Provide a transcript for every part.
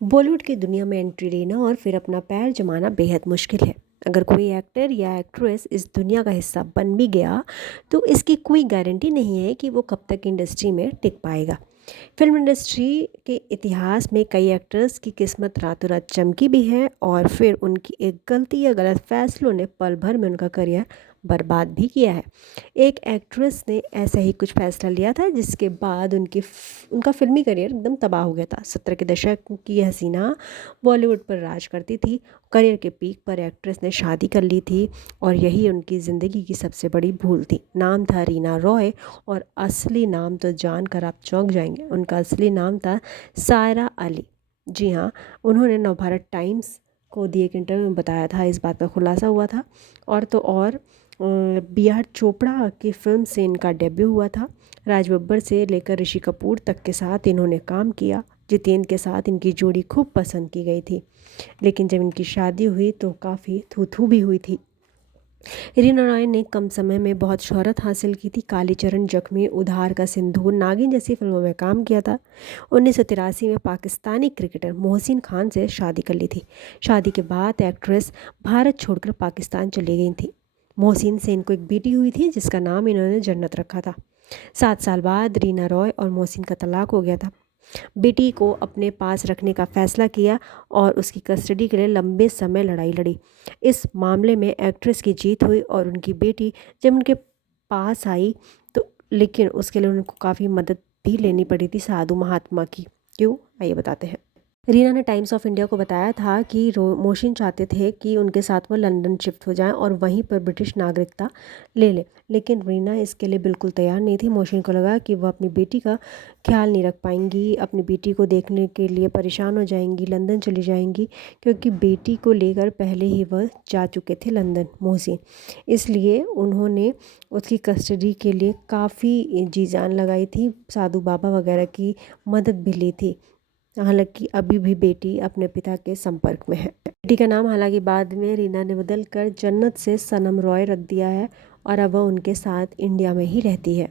बॉलीवुड की दुनिया में एंट्री लेना और फिर अपना पैर जमाना बेहद मुश्किल है। अगर कोई एक्टर या एक्ट्रेस इस दुनिया का हिस्सा बन भी गया तो इसकी कोई गारंटी नहीं है कि वो कब तक इंडस्ट्री में टिक पाएगा। फिल्म इंडस्ट्री के इतिहास में कई एक्टर्स की किस्मत रातों रात चमकी भी है और फिर उनकी एक गलती या गलत फैसलों ने पल भर में उनका करियर बर्बाद भी किया है। एक एक्ट्रेस ने ऐसा ही कुछ फैसला लिया था जिसके बाद उनका फिल्मी करियर एकदम तबाह हो गया था। 70 के दशक की यह हसीना बॉलीवुड पर राज करती थी। करियर के पीक पर एक्ट्रेस ने शादी कर ली थी और यही उनकी ज़िंदगी की सबसे बड़ी भूल थी। नाम था रीना रॉय और असली नाम तो जानकर आप चौंक जाएंगे। उनका असली नाम था सायरा अली। जी हाँ, उन्होंने नवभारत टाइम्स को दिए एक इंटरव्यू में बताया था, इस बात का खुलासा हुआ था। और तो और बी आर चोपड़ा की फिल्म से इनका डेब्यू हुआ था। राज बब्बर से लेकर ऋषि कपूर तक के साथ इन्होंने काम किया। जितेंद्र के साथ इनकी जोड़ी खूब पसंद की गई थी, लेकिन जब इनकी शादी हुई तो काफ़ी थू थू भी हुई थी। रीना रॉय ने कम समय में बहुत शोहरत हासिल की थी। कालीचरण जख्मी, उधार का सिंदूर, नागिन जैसी फिल्मों में काम किया था। 1983 में पाकिस्तानी क्रिकेटर मोहसिन खान से शादी कर ली थी। शादी के बाद एक्ट्रेस भारत छोड़कर पाकिस्तान चली गई थी। मोहसिन से इनको एक बेटी हुई थी जिसका नाम इन्होंने जन्नत रखा था। 7 साल बाद रीना रॉय और मोहसिन का तलाक हो गया था। बेटी को अपने पास रखने का फैसला किया और उसकी कस्टडी के लिए लंबे समय लड़ाई लड़ी। इस मामले में एक्ट्रेस की जीत हुई और उनकी बेटी जब उनके पास आई तो लेकिन उसके लिए उनको काफ़ी मदद भी लेनी पड़ी थी साधु महात्मा की। क्यों, आइए बताते हैं। रीना ने टाइम्स ऑफ इंडिया को बताया था कि मोहसिन चाहते थे कि उनके साथ वो लंदन शिफ्ट हो जाएं और वहीं पर ब्रिटिश नागरिकता ले लें, लेकिन रीना इसके लिए बिल्कुल तैयार नहीं थी। मोहसिन को लगा कि वह अपनी बेटी का ख्याल नहीं रख पाएंगी, अपनी बेटी को देखने के लिए परेशान हो जाएंगी, लंदन चली जाएंगी, क्योंकि बेटी को लेकर पहले ही वह जा चुके थे लंदन मोहसिन। इसलिए उन्होंने उसकी कस्टडी के लिए काफ़ी जी जान लगाई थी, साधु बाबा वगैरह की मदद भी ली थी। हालांकि अभी भी बेटी अपने पिता के संपर्क में है। बेटी का नाम हालांकि बाद में रीना ने बदल कर जन्नत से सनम रॉय रख दिया है और अब वह उनके साथ इंडिया में ही रहती है।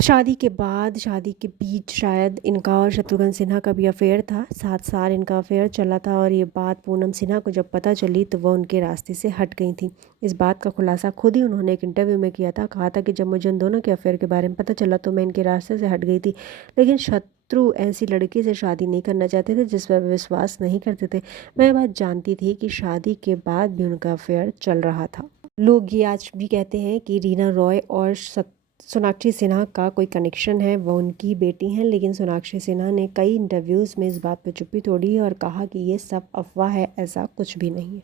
शादी के बाद, शादी के बीच शायद इनका और शत्रुघ्न सिन्हा का भी अफेयर था। 7 साल इनका अफेयर चला था और ये बात पूनम सिन्हा को जब पता चली तो वह उनके रास्ते से हट गई थी। इस बात का खुलासा खुद ही उन्होंने एक इंटरव्यू में किया था। कहा था कि जब मुझे उन दोनों के अफेयर के बारे में पता चला तो मैं इनके रास्ते से हट गई थी, लेकिन शत्रु ऐसी लड़की से शादी नहीं करना चाहते थे जिस पर विश्वास नहीं करते थे। मैं बात जानती थी कि शादी के बाद भी उनका अफेयर चल रहा था। लोग ये आज भी कहते हैं कि रीना रॉय और सोनाक्षी सिन्हा का कोई कनेक्शन है, वो उनकी बेटी हैं, लेकिन सोनाक्षी सिन्हा ने कई इंटरव्यूज़ में इस बात पर चुप्पी तोड़ी और कहा कि ये सब अफवाह है, ऐसा कुछ भी नहीं है।